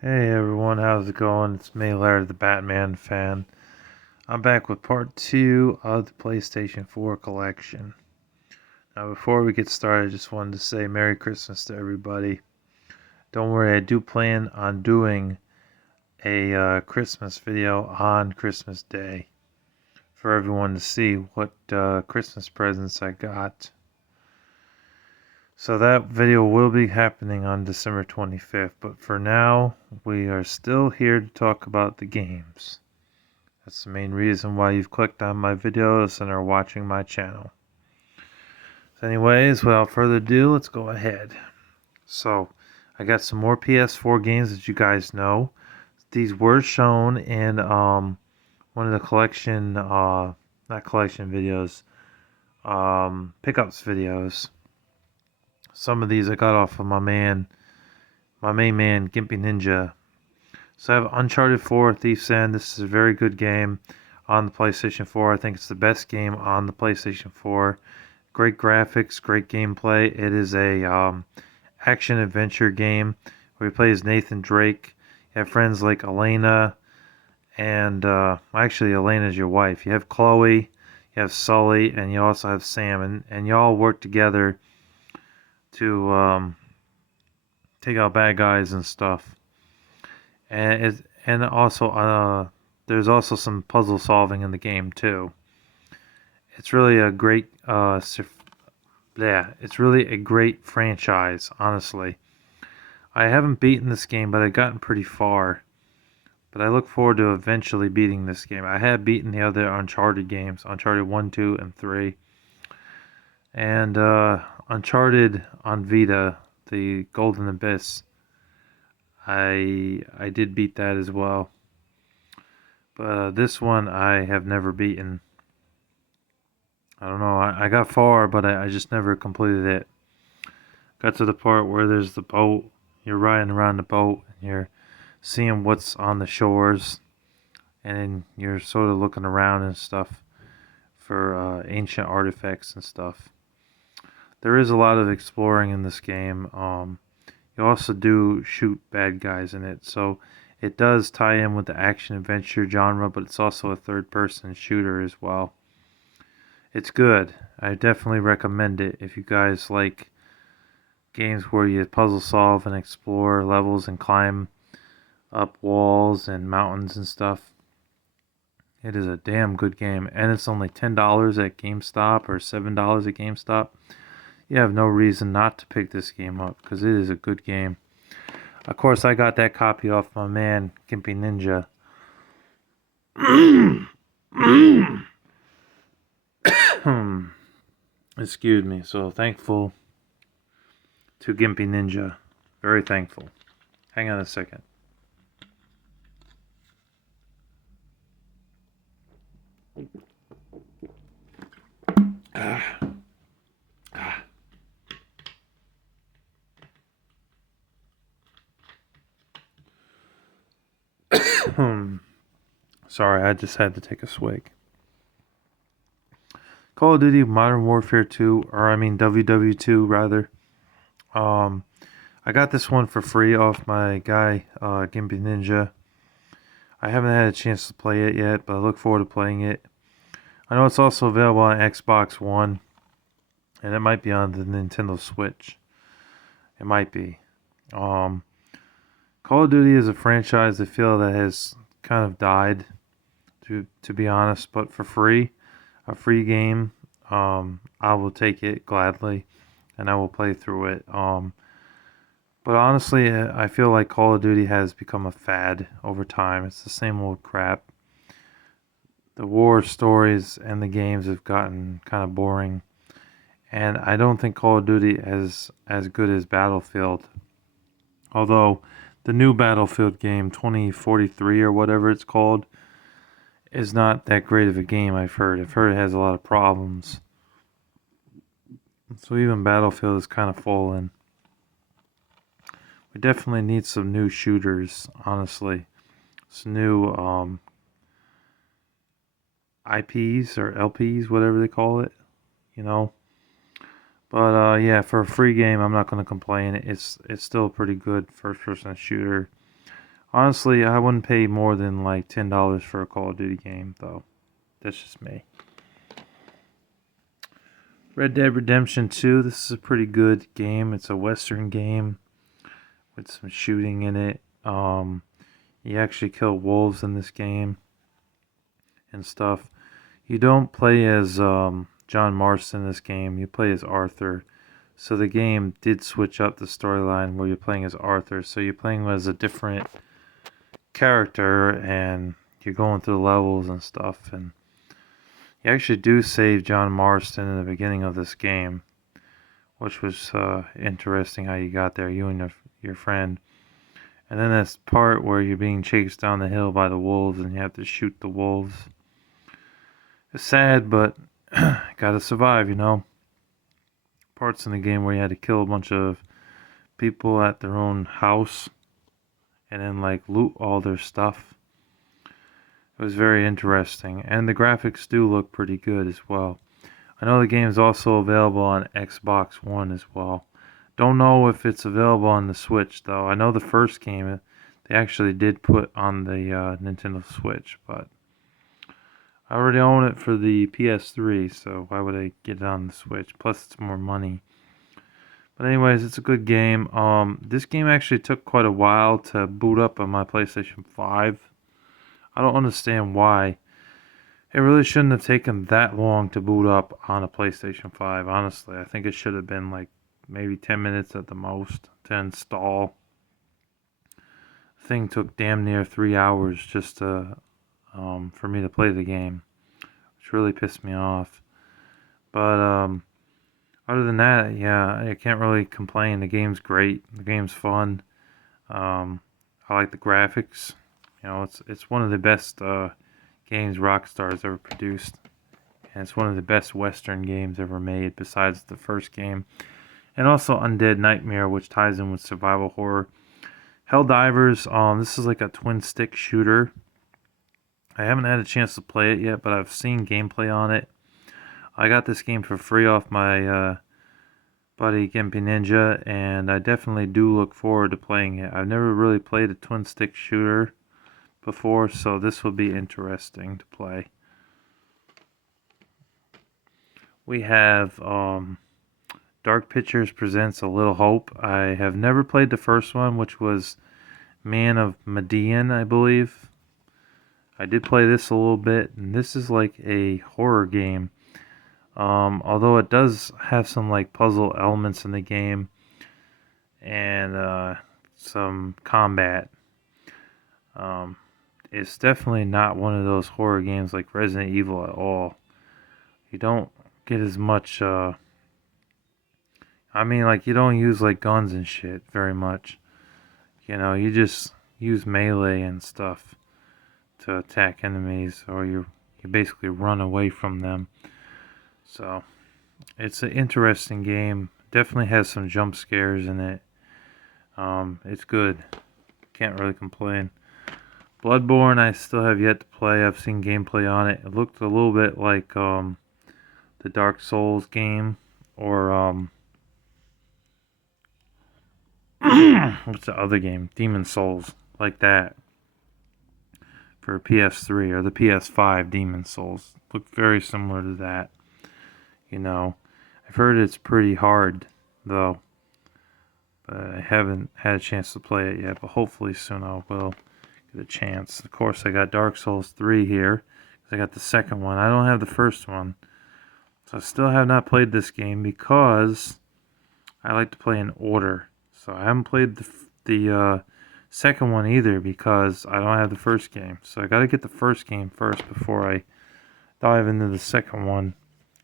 Hey everyone, how's it going? It's me, Larry the Batman fan. I'm back with part 2 of the PlayStation 4 collection. Now, before we get started, I just wanted to say Merry Christmas to everybody. Don't worry, I do plan on doing a Christmas video on Christmas Day for everyone to see what Christmas presents I got. So that video will be happening on December 25th, but for now, we are still here to talk about the games. That's the main reason why you've clicked on my videos and are watching my channel. So anyways, without further ado, let's go ahead. So, I got some more PS4 games that you guys know. These were shown in one of the collection, not collection videos, pickups videos. Some of these I got off of my main man, Gimpy Ninja. So I have Uncharted 4, Thief's End. This is a very good game on the PlayStation 4. I think it's the best game on the PlayStation 4. Great graphics, great gameplay. It is a action adventure game where you play as Nathan Drake. You have friends like Elena, and actually Elena's your wife. You have Chloe, you have Sully, and you also have Sam, and you all work together to take out bad guys and stuff. And also there's also some puzzle solving in the game too. It's really a great it's really a great franchise, honestly. I haven't beaten this game, but I've gotten pretty far. But I look forward to eventually beating this game. I have beaten the other Uncharted games, Uncharted 1, 2, and 3. And Uncharted on Vita, the Golden Abyss, I did beat that as well. But this one I have never beaten. I don't know. I got far, but I just never completed it. Got to the part where there's the boat. You're riding around the boat, and you're seeing what's on the shores, and then you're sort of looking around and stuff for ancient artifacts and stuff. There is a lot of exploring in this game. You also do shoot bad guys in it, so it does tie in with the action adventure genre, but it's also a third-person shooter as well. It's good. I definitely recommend it if you guys like games where you puzzle solve and explore levels and climb up walls and mountains and stuff. It is a damn good game, and it's only $10 at GameStop or $7 at GameStop. You have no reason not to pick this game up because it is a good game. Of course, I got that copy off my man, Gimpy Ninja. Excuse me. So thankful to Gimpy Ninja. Very thankful. Hang on a second. Sorry, I just had to take a swig. Call of Duty Modern Warfare 2, or I mean WW2 rather. I got this one for free off my guy, Gimpy Ninja. I haven't had a chance to play it yet, but I look forward to playing it. I know it's also available on Xbox One, and it might be on the Nintendo Switch. It might be. Call of Duty is a franchise I feel that has kind of died, to be honest. But for free, a free game, I will take it gladly, and I will play through it. But honestly, I feel like Call of Duty has become a fad over time. It's the same old crap. The war stories and the games have gotten kind of boring. And I don't think Call of Duty is as good as Battlefield. Although the new Battlefield game, 2043 or whatever it's called, is not that great of a game, I've heard. I've heard it has a lot of problems. So even Battlefield is kind of fallen. We definitely need some new shooters, honestly. Some new IPs or LPs, whatever they call it, you know. But yeah, for a free game, I'm not going to complain. It's still a pretty good first-person shooter. Honestly, I wouldn't pay more than like $10 for a Call of Duty game, though. That's just me. Red Dead Redemption 2, this is a pretty good game. It's a Western game with some shooting in it. You actually kill wolves in this game and stuff. You don't play as John Marston in this game. You play as Arthur. So the game did switch up the storyline where you're playing as Arthur. So you're playing as a different character and you're going through levels and stuff. And you actually do save John Marston in the beginning of this game, which was interesting how you got there, you and your friend. And then this part where you're being chased down the hill by the wolves and you have to shoot the wolves. It's sad, but gotta survive, you know. Parts in the game where you had to kill a bunch of people at their own house and then like loot all their stuff. It was very interesting, and the graphics do look pretty good as well. I know the game is also available on Xbox One as well. Don't know if it's available on the Switch though. I know the first game they actually did put on the Nintendo Switch, but I already own it for the PS3, so why would I get it on the Switch? Plus, it's more money. But anyways, it's a good game. This game actually took quite a while to boot up on my PlayStation 5. I don't understand why. It really shouldn't have taken that long to boot up on a PlayStation 5, honestly. I think it should have been like maybe 10 minutes at the most to install. The thing took damn near 3 hours just to for me to play the game, which really pissed me off. But other than that, yeah, I can't really complain. The game's great. The game's fun. I like the graphics. You know, it's one of the best games Rockstar's ever produced, and it's one of the best Western games ever made, besides the first game, and also Undead Nightmare, which ties in with survival horror. Helldivers. This is like a twin stick shooter. I haven't had a chance to play it yet, but I've seen gameplay on it. I got this game for free off my buddy Gimpy Ninja, and I definitely do look forward to playing it. I've never really played a twin stick shooter before, so this will be interesting to play. We have Dark Pictures presents A Little Hope. I have never played the first one, which was Man of Medan, I believe. I did play this a little bit, and this is like a horror game. Although it does have some like puzzle elements in the game and some combat. It's definitely not one of those horror games like Resident Evil at all. You don't get as much. Like you don't use like guns and shit very much. You know, you just use melee and stuff to attack enemies, or you basically run away from them. So it's an interesting game. Definitely has some jump scares in it. It's good. Can't really complain. Bloodborne, I still have yet to play. I've seen gameplay on it. It looked a little bit like the Dark Souls game, or what's the other game? Demon Souls, like that. For PS3 or the PS5, Demon Souls looked very similar to that. You know, I've heard it's pretty hard though, but I haven't had a chance to play it yet. But hopefully soon I will get a chance. Of course, I got Dark Souls 3 here. I got the second one. I don't have the first one, so I still have not played this game because I like to play in order. So I haven't played the second one either because I don't have the first game. So I got to get the first game first before I dive into the second one.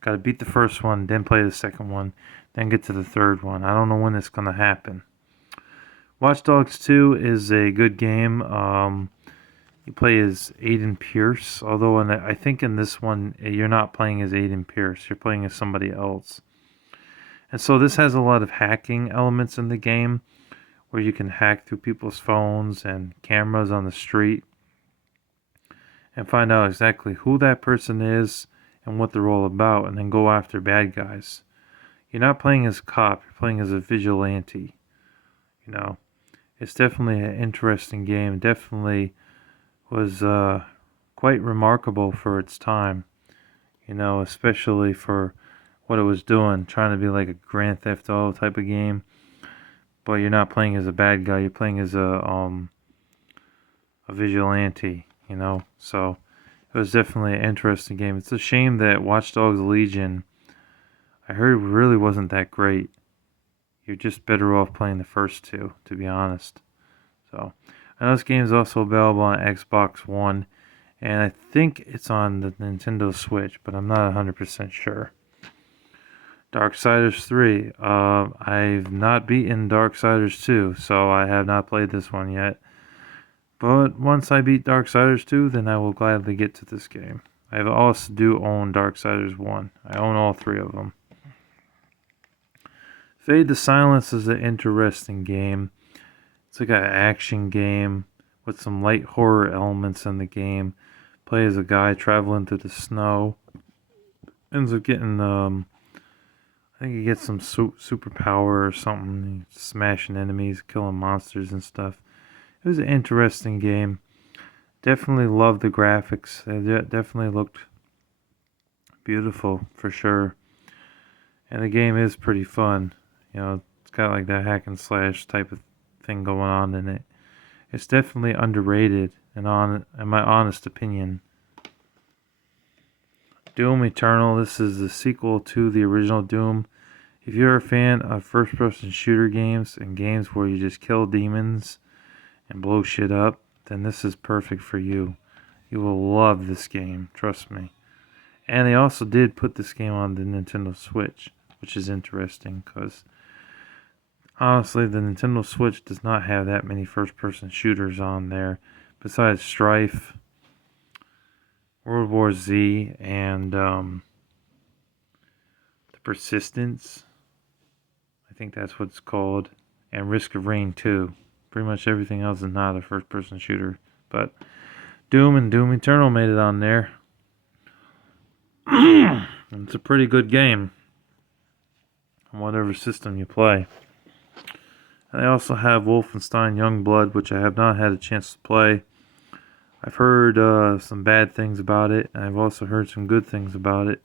Got to beat the first one, then play the second one, then get to the third one. I don't know when it's going to happen. Watch Dogs 2 is a good game. You play as Aiden Pierce, although I think in this one you're not playing as Aiden Pierce. You're playing as somebody else. And so this has a lot of hacking elements in the game, where you can hack through people's phones and cameras on the street and find out exactly who that person is and what they're all about, and then go after bad guys. You're not playing as a cop, you're playing as a vigilante. You know, It's definitely an interesting game. Definitely was quite remarkable for its time. Especially for what it was doing, trying to be like a Grand Theft Auto type of game, but you're not playing as a bad guy. You're playing as a vigilante. So it was definitely an interesting game. It's a shame that Watch Dogs Legion, I heard, really wasn't that great. You're just better off playing the first two, to be honest. So, I know this game is also available on Xbox One, and I think it's on the Nintendo Switch, but I'm not 100% sure. Darksiders 3. I've not beaten Darksiders 2, so I have not played this one yet. But once I beat Darksiders 2, then I will gladly get to this game. I also do own Darksiders 1. I own all three of them. Fade to Silence is an interesting game. It's like an action game with some light horror elements in the game. Play as a guy traveling through the snow. Ends up getting, I think he gets some superpower or something. He's smashing enemies, killing monsters and stuff. It was an interesting game. Definitely loved the graphics. They definitely looked beautiful for sure. And the game is pretty fun. It's got like that hack and slash type of thing going on in it. It's definitely underrated, in my honest opinion. Doom Eternal. This is the sequel to the original Doom. If you're a fan of first-person shooter games and games where you just kill demons and blow shit up, then this is perfect for you. You will love this game, trust me. And they also did put this game on the Nintendo Switch, which is interesting because honestly, the Nintendo Switch does not have that many first-person shooters on there besides Strife, World War Z, and The Persistence. I think that's what it's called. And Risk of Rain 2. Pretty much everything else is not a first-person shooter. But Doom and Doom Eternal made it on there. It's a pretty good game on whatever system you play. And they also have Wolfenstein Youngblood, which I have not had a chance to play. I've heard some bad things about it, and I've also heard some good things about it.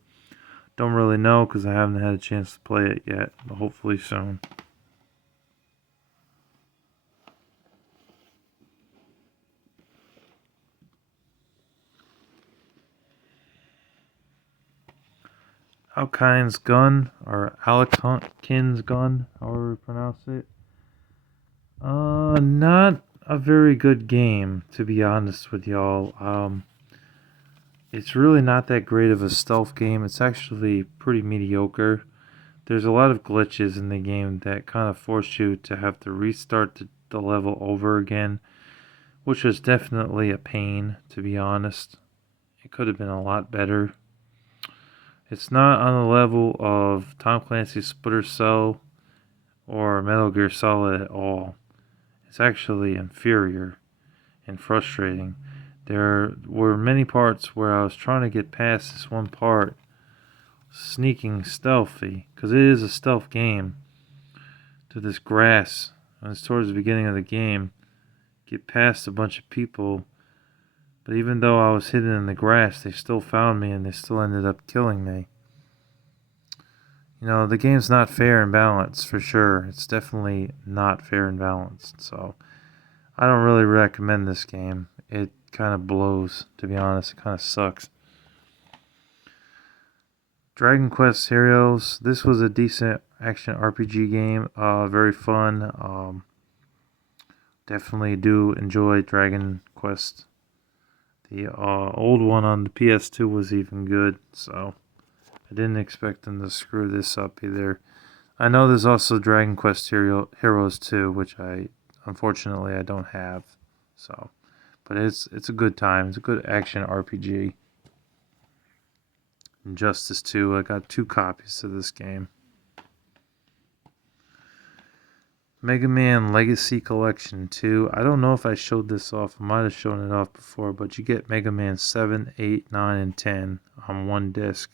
Don't really know because I haven't had a chance to play it yet, but hopefully soon. Alkine's Gun, or Alekin's Gun, however you pronounce it. Not a very good game, to be honest with y'all. It's really not that great of a stealth game. It's actually pretty mediocre. There's a lot of glitches in the game that kind of force you to have to restart the level over again, which was definitely a pain, to be honest. It could have been a lot better. It's not on the level of Tom Clancy's Splinter Cell or Metal Gear Solid at all. It's actually inferior and frustrating. There were many parts where I was trying to get past this one part, sneaking stealthy, because it is a stealth game, to this grass. And it's towards the beginning of the game. Get past a bunch of people, but even though I was hidden in the grass, they still found me and they still ended up killing me. The game's not fair and balanced for sure. It's definitely not fair and balanced. So I don't really recommend this game. It kind of blows, to be honest. It kind of sucks. Dragon Quest Heroes. This was a decent action RPG game. Very fun. Definitely do enjoy Dragon Quest. The old one on the PS2 was even good, so I didn't expect them to screw this up either. I know there's also Dragon Quest Heroes 2, which unfortunately I don't have. So, but it's a good time. It's a good action RPG. Injustice 2. I got 2 copies of this game. Mega Man Legacy Collection 2. I don't know if I showed this off. I might have shown it off before, but you get Mega Man 7, 8, 9, and 10 on one disc.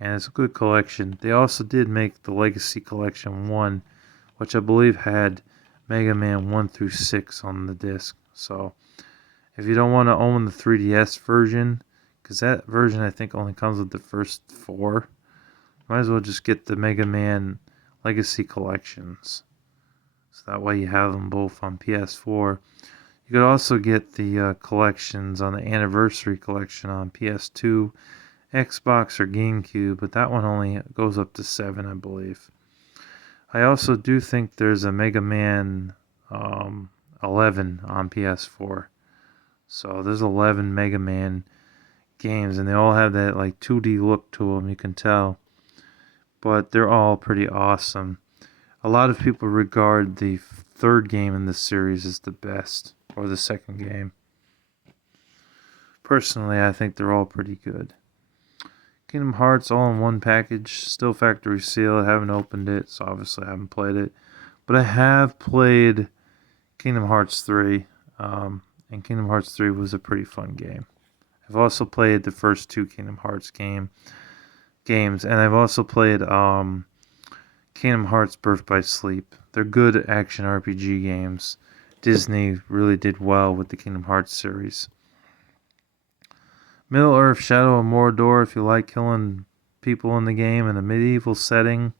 And it's a good collection. They also did make the Legacy Collection 1, which I believe had Mega Man 1 through 6 on the disc. So if you don't want to own the 3DS version, because that version I think only comes with the first 4, might as well just get the Mega Man Legacy Collections. So that way you have them both on PS4. You could also get the collections on the Anniversary Collection on PS2, Xbox, or GameCube, but that one only goes up to 7, I believe. I also do think there's a Mega Man 11 on PS4. So there's 11 Mega Man games, and they all have that like 2D look to them, you can tell. But they're all pretty awesome. A lot of people regard the third game in this series as the best, or the second game. Personally, I think they're all pretty good. Kingdom Hearts all in one package, still factory sealed. I haven't opened it, so obviously I haven't played it. But I have played Kingdom Hearts 3, and Kingdom Hearts 3 was a pretty fun game. I've also played the first 2 Kingdom Hearts games, and I've also played Kingdom Hearts Birth by Sleep. They're good action RPG games. Disney really did well with the Kingdom Hearts series. Middle-earth: Shadow of Mordor, if you like killing people in the game in a medieval setting,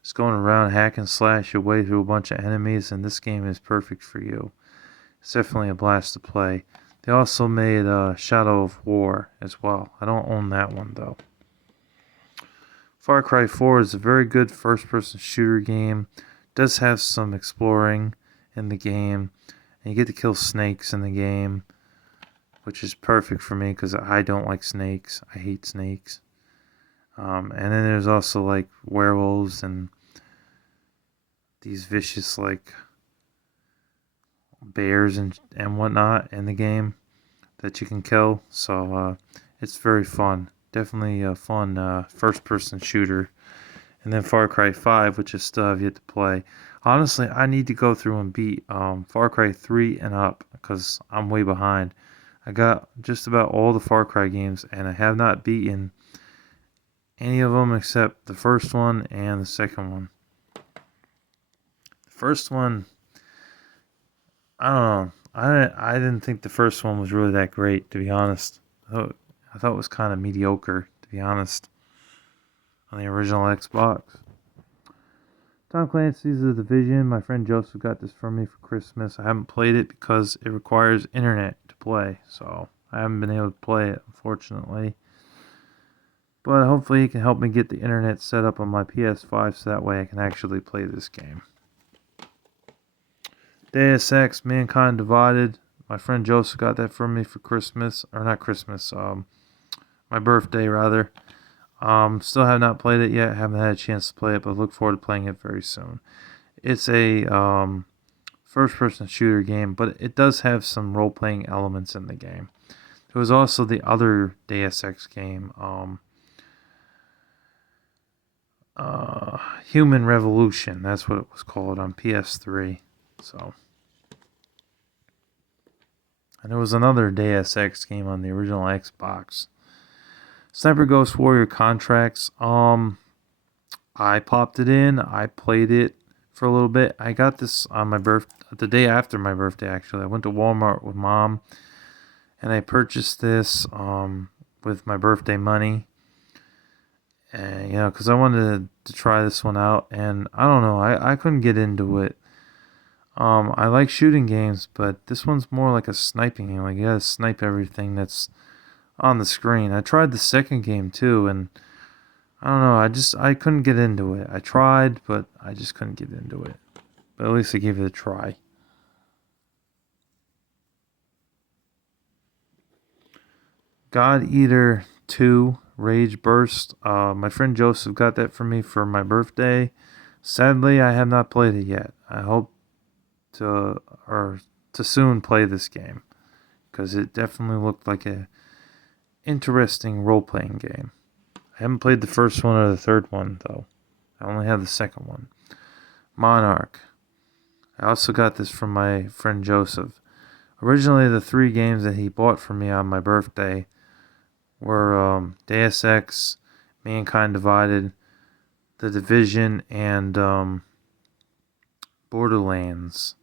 just going around hack and slash your way through a bunch of enemies, and this game is perfect for you. It's definitely a blast to play. They also made Shadow of War as well. I don't own that one though. Far Cry 4 is a very good first-person shooter game. It does have some exploring in the game, and you get to kill snakes in the game, which is perfect for me because I don't like snakes. I hate snakes. And then there's also like werewolves and these vicious like bears and whatnot in the game that you can kill. So it's very fun. Definitely a fun first-person shooter. And then Far Cry 5, which I still have yet to play. Honestly, I need to go through and beat Far Cry 3 and up because I'm way behind. I got just about all the Far Cry games, and I have not beaten any of them except the first one and the second one. The first one, I don't know. I didn't think the first one was really that great, to be honest. I thought it was kind of mediocre, to be honest, on the original Xbox. Tom Clancy's The Division. My friend Joseph got this for me for Christmas. I haven't played it because it requires internet to play, so I haven't been able to play it, unfortunately. But hopefully he can help me get the internet set up on my PS5 so that way I can actually play this game. Deus Ex: Mankind Divided. My friend Joseph got that for me for Christmas, or not Christmas, my birthday rather. Still have not played it yet. Haven't had a chance to play it, but look forward to playing it very soon. It's a first-person shooter game, but it does have some role-playing elements in the game. There was also the other Deus Ex game, Human Revolution. That's what it was called on PS3. So, and there was another Deus Ex game on the original Xbox. Sniper Ghost Warrior Contracts. I popped it in. I played it for a little bit. I got this on my the day after my birthday. Actually, I went to Walmart with Mom, and I purchased this with my birthday money. And because I wanted to try this one out, and I don't know, I couldn't get into it. I like shooting games, but this one's more like a sniping game. Like you gotta snipe everything that's on the screen. I tried the second game too, and I don't know, I couldn't get into it. I tried, but I just couldn't get into it. But at least I gave it a try. God Eater 2 Rage Burst. My friend Joseph got that for me for my birthday. Sadly, I have not played it yet. I hope to soon play this game because it definitely looked like a interesting role-playing game. I haven't played the first one or the third one though. I only have the second one. Monarch. I also got this from my friend Joseph. Originally, the 3 games that he bought for me on my birthday were Deus Ex, Mankind Divided, The Division, and Borderlands.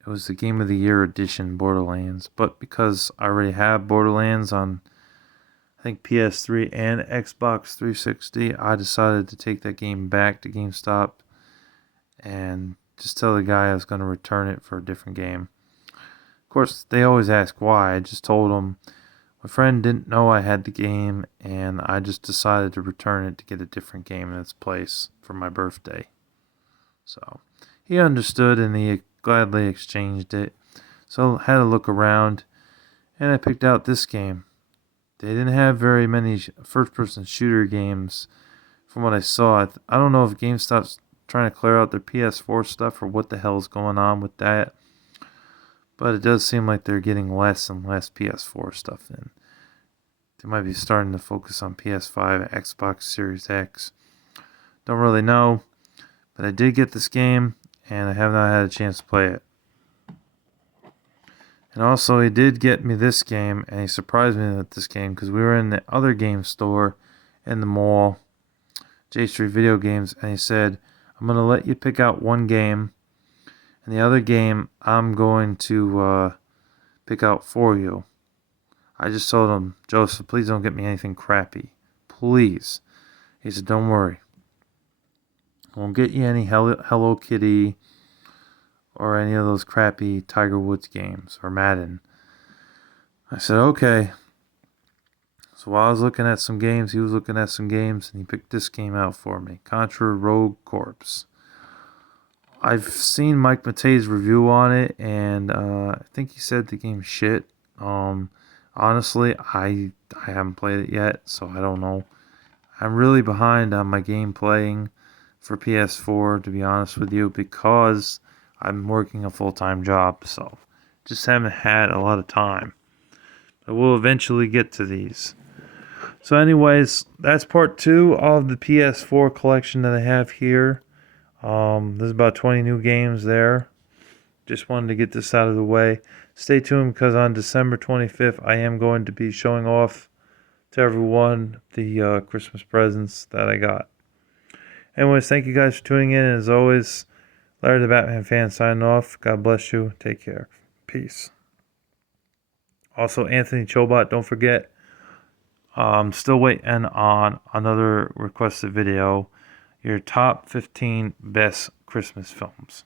It was the Game of the Year edition Borderlands, but because I already have Borderlands on, I think, PS3 and Xbox 360, I decided to take that game back to GameStop and just tell the guy I was going to return it for a different game. Of course, they always ask why. I just told them my friend didn't know I had the game, and I just decided to return it to get a different game in its place for my birthday. So he understood, and he gladly exchanged it. So I had a look around, and I picked out this game. They didn't have very many first-person shooter games from what I saw. I don't know if GameStop's trying to clear out their PS4 stuff or what the hell is going on with that. But it does seem like they're getting less and less PS4 stuff in. They might be starting to focus on PS5, Xbox Series X. Don't really know. But I did get this game, and I have not had a chance to play it. And also, he did get me this game, and he surprised me with this game because we were in the other game store in the mall, J Street Video Games, and he said, I'm going to let you pick out one game, and the other game I'm going to pick out for you. I just told him, Joseph, please don't get me anything crappy. Please. He said, don't worry. I won't get you any Hello Kitty or any of those crappy Tiger Woods games or Madden. I said, okay. So while I was looking at some games, he was looking at some games, and he picked this game out for me, Contra Rogue Corps. I've seen Mike Matei's review on it, and I think he said the game's shit. Honestly, I haven't played it yet, so I don't know. I'm really behind on my game playing for PS4, to be honest with you, because I'm working a full-time job, so just haven't had a lot of time. But we'll eventually get to these. So anyways, that's part 2 of the PS4 collection that I have here. There's about 20 new games there. Just wanted to get this out of the way. Stay tuned because on December 25th, I am going to be showing off to everyone the Christmas presents that I got. Anyways, thank you guys for tuning in. As always, Larry the Batman fan signing off. God bless you. Take care. Peace. Also, Anthony Chobot, don't forget, I'm still waiting on another requested video. Your top 15 best Christmas films.